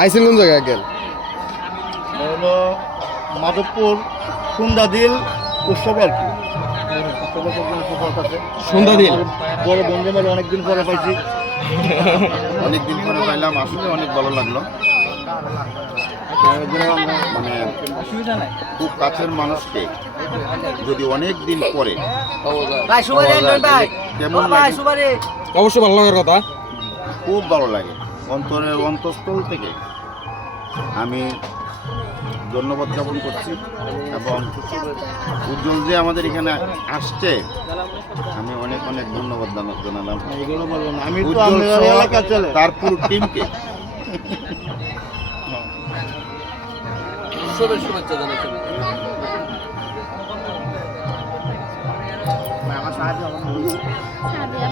আইসেন কোন জায়গায় গেল? হলো মাধবপুর সন্ধ্যাদিল উৎসবে আর কি। সন্ধ্যাদিল বড় বন্ধু মেলে অনেকদিন পরে পাইছি। অনেকদিন পরে পাইলাম, আসলে অনেক ভালো লাগলো। মানে খুব কাছের মানুষকে যদি অনেক দিন পরে কেমন লাগে? অবশ্যই ভালো লাগার কথা। খুব ভালো লাগে, অন্তরের অন্তঃস্থল থেকে আমি ধন্যবাদ জ্ঞাপন করছি। এবং উজ্জ্বল যে আমাদের এখানে আসছে, আমি অনেক অনেক ধন্যবাদ জানালাম এগুলো বলবো না, আমি তো উজ্জ্বল আমাদের সহ এলাকা চলে। তার পুরো টিমকে। উৎসবের শুভেচ্ছা জানাচ্ছি। সাদিয়া